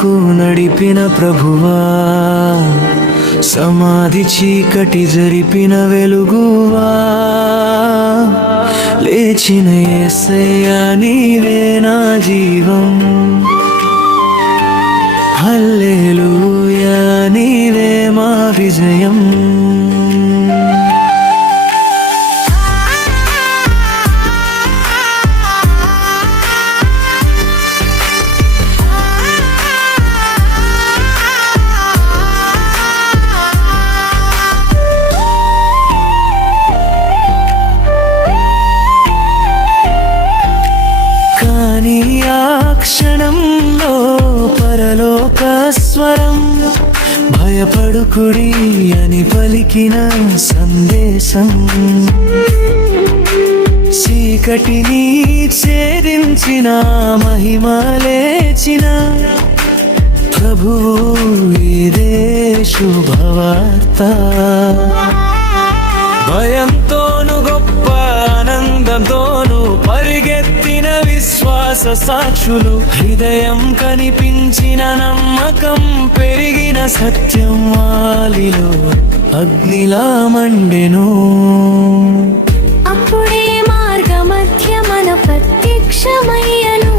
వరకు నడిపిన ప్రభువా, సమాధి చీకటి జరిపిన వెలుగువా, లేచిన యేసయ్యా నీవే నా జీవం. హల్లెలూయా నీవే మా విజయం. కానీ ఆ క్షణంలో పరలోక స్వరం, భయపడుకుడి అని పలికిన సందేశం, చీకటిని ఛేదించిన మహిమ లేచిన ప్రభువు ఇదే శుభవార్త. భయంతోను గొప్ప ఆనందంతోను పరిగెత్తిన విశ్వాస సాక్షులు, హృదయం కనిపించిన నమ్మకం పెరిగిన సత్యం వాలిలో అగ్నిలా మండెను. అప్పుడే మార్గ మధ్యమన ప్రత్యక్షమయ్యను,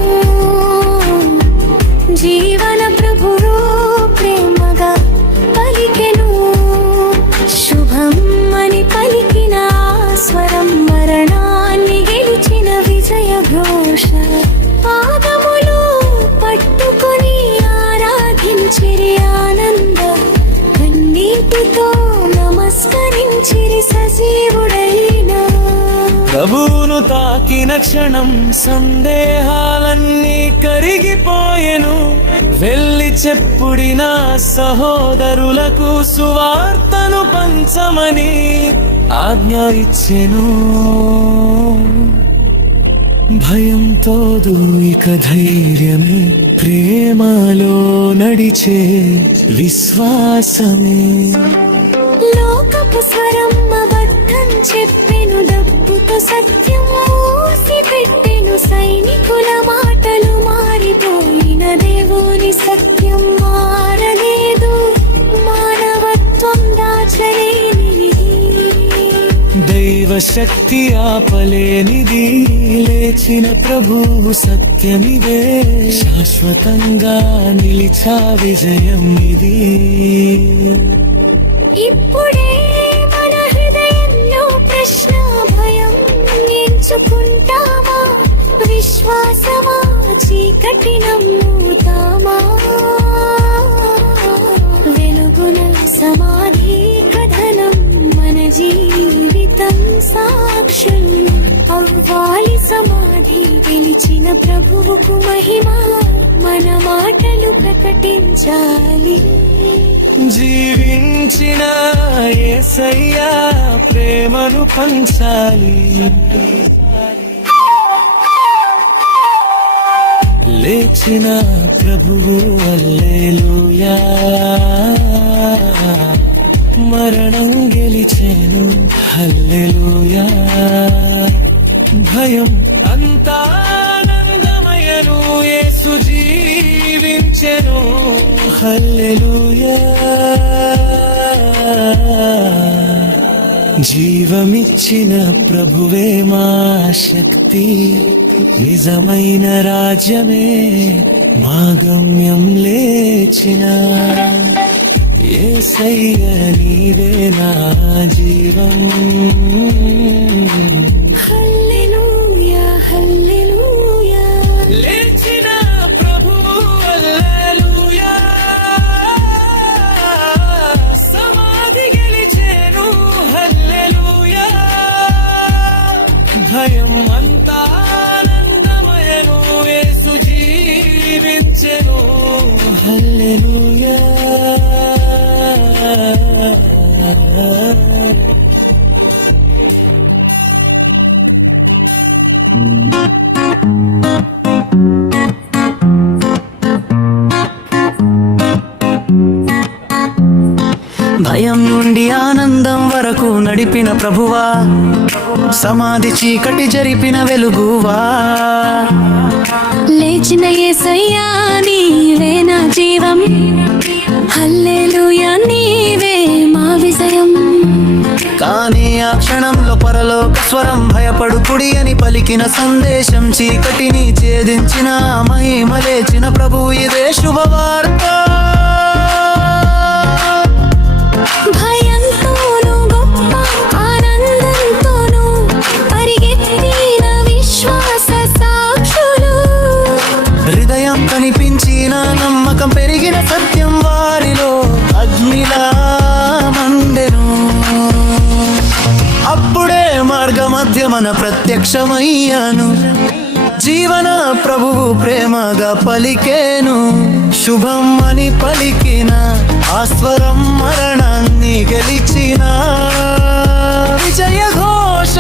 జీవన ప్రభువు ప్రేమగా పలికెను. శుభం అని పలికిన స్వరం మరణాన్ని గెలిచిన విజయ ఘోష. పాదములు పట్టుకొని ఆరాధించిరి ఆనంద కన్నీటితో నమస్కరించిరి సజీవుడైన ప్రభువును తాకిన క్షణం సందేహాలన్నీ కరిగిపోయెను. వెళ్ళి చెప్పుడి నా సహోదరులకు సువార్తను పంచమని ఆజ్ఞ ఇచ్చెను. భయంతో ఇక ధైర్యమే, ప్రేమలో నడిచే విశ్వాసమే. లోకపు స్వరం అబద్ధం చెప్పెను, డబ్బుతో సత్యం మూసి పెట్టెను. సైనికుల మాటలు మారిపోయిన దేవుని సత్యం మారలేదు. మానవత్వం దాచలేనిది, దైవ శక్తి ఆపలేనిది. లేచిన ప్రభువు సత్యమిదే, శాశ్వతంగా నిలిచా విజయం ఇది. ఇప్పుడే మన హృదయంలో ప్రశ్న, భయం ఎంచుకుంటామా, విశ్వాసమా చీకటి నమ్ముతామా? వెలుగున సమాధి కథనం, మన జీవితం సాక్ష్యం అవ్వాలి. సమాధి గెలిచిన ప్రభువుకు మహిమ, మన మాటలు ప్రకటించాలి. జీవించిన యేసయ్యా ప్రేమను పంచాలి. లేచిన ప్రభువు హల్లెలూయా, మరణం గెలిచెను హల్లెలూయా. భయం అంతా ఆనందమయను, యేసు జీవించెను హల్లెలూయా. జీవమిచ్చిన ప్రభువే మా శక్తి, నిజమైన రాజ్యమే మా గమ్యం. లేచిన యేసయ్య నీవే నా జీవం. హల్లెలూయా హల్లెలూయా, లేచిన ప్రభువు హల్లెలూయా, సమాధి గెలిచెను హల్లెలూయా. భయం అంతా ఆనందమయను, యేసు జీవించెను హల్లెలూయా. భయం నుండి ఆనందం వరకు నడిపిన ప్రభువా, సమాధి చీకటి జరిపిన వెలుగువా. లేచిన యేసయ్యా నీవే నా జీవం హల్లెలూయా నీవే మా విజయం. కానీ ఆ క్షణంలో పరలోక స్వరం భయపడుకుడి అని పలికిన సందేశం చీకటిని ఛేదించిన మహిమ లేచిన ప్రభువు ఇదే శుభవార్త. భయంతోను గొప్ప ఆనందంతోను పరిగెత్తిన విశ్వాస సాక్షులు. హృదయం కనిపించిన నమ్మకం పెరిగిన సత్యం వారిలో అగ్నిలా మండెను. అప్పుడే మార్గ మధ్యమన ప్రత్యక్షమయ్యాను. జీవన ప్రభువు ప్రేమగా పలికేను. శుభం అని పలికిన ఆస్వరం మరణాన్ని గెలిచిన విజయ ఘోష.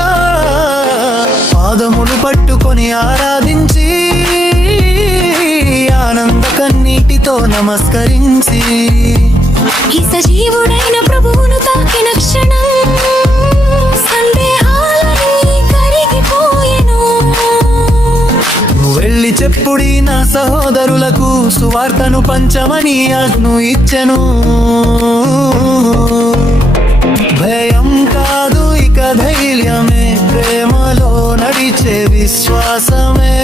పాదములు పట్టుకొని ఆరాధించి ఆనంద కన్నీటితో నమస్కరించి సజీవుడైన ప్రభువును తాకిన క్షణం సందేహాలన్నీ కరిగిపోయెను. వెళ్ళి చెప్పుడి నా సహోదరులకు సువార్తను పంచమని ఆజ్ఞ ఇచ్చెను. భయం కాదు ఇక ధైర్యమే, ప్రేమలో నడిచే విశ్వాసమే.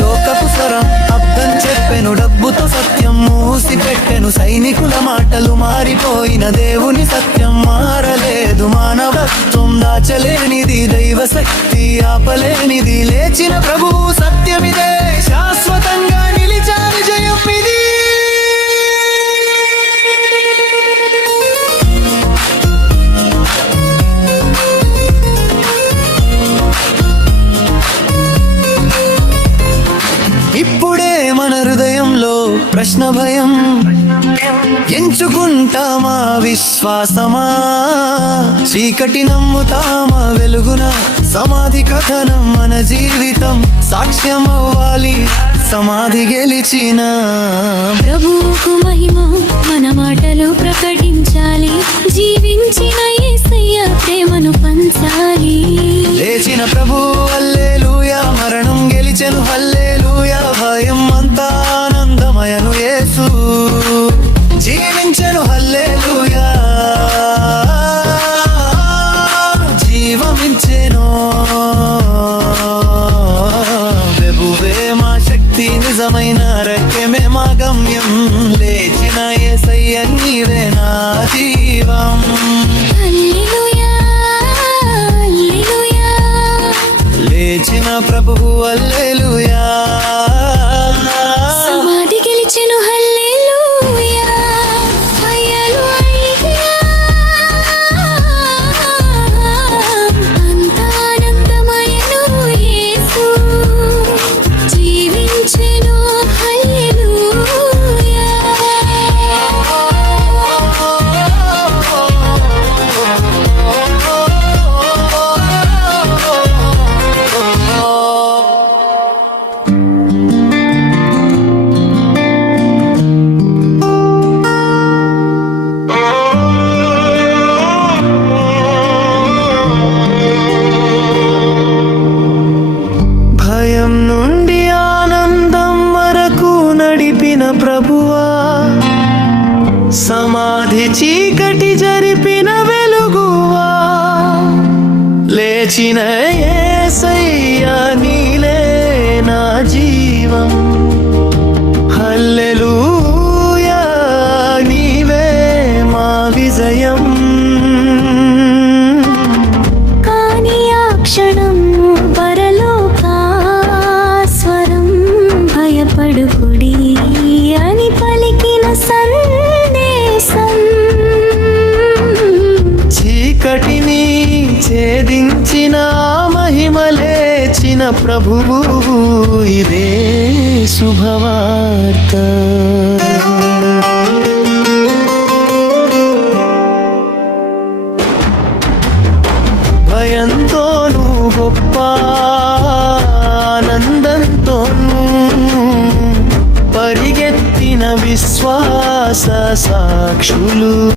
లోకపు స్వరం అర్థం చెప్పెను, డబ్బుతో సత్యం మూసి పెట్టెను. సైనికుల మాటలు మారిపోయిన దేవుని సత్యం మారలేదు. మానవత్వం దాచలేనిది, దైవ శక్తి ఆపలేనిది. లేచిన ప్రభువు సత్యమిదే, శాశ్వతంగా నిలిచా విజయం ఇది. ఇప్పుడే మన హృదయంలో ప్రశ్న భయం. ఎంచుకుంటామా విశ్వాసమా, చీకటి నమ్ముతామా వెలుగున. సమాధి కథనం మన జీవితం సాక్ష్యం అవ్వాలి, సమాధి గెలిచిన ప్రభువుకు మహిమ మన మాటలు ప్రకటించాలి. జీవించిన యేసయ్య ప్రేమను పంచాలి. లేచిన ప్రభు హల్లెలూయా, మరణం గెలిచెను హల్లెలూయా. భయం అంతా ఆనందమయను యేసు జీవించెను హల్లెలూయా. జీవమించెను ప్రభువే మా శక్తి, నిజమైన రక్యమే మా గమ్యం. లేచిన యేసయ్య నీవే నా జీవం. హల్లెలూయా హల్లెలూయా. లేచిన ప్రభువు హల్లెలూయా. సమాధి గెలిచెను హల్లెలూయా. అయ్యలు అయ్యా అంత ఆనందమయను యేసు జీవించెను హల్లెలూయా. భయం నుండి ఆనందం వరకు నడిపిన ప్రభువా, సమాధి చీకటి జరిపిన వెలుగువా. లేచిన యేసయ్యా నీలే నా జీవం. హల్లెలూయా నీవే మా విజయం. కానీ ఆ క్షణం పరలోకాస్వరం భయపడుకుడి అని పలికిన సందేశం. చీకటిని ఛేదించిన మహిమ లేచిన ప్రభువు ఇదే శుభవార్త. భయంతోనూ గొప్ప ఆనందంతోనూ పరిగెత్తిన విశ్వాస సాక్షులు.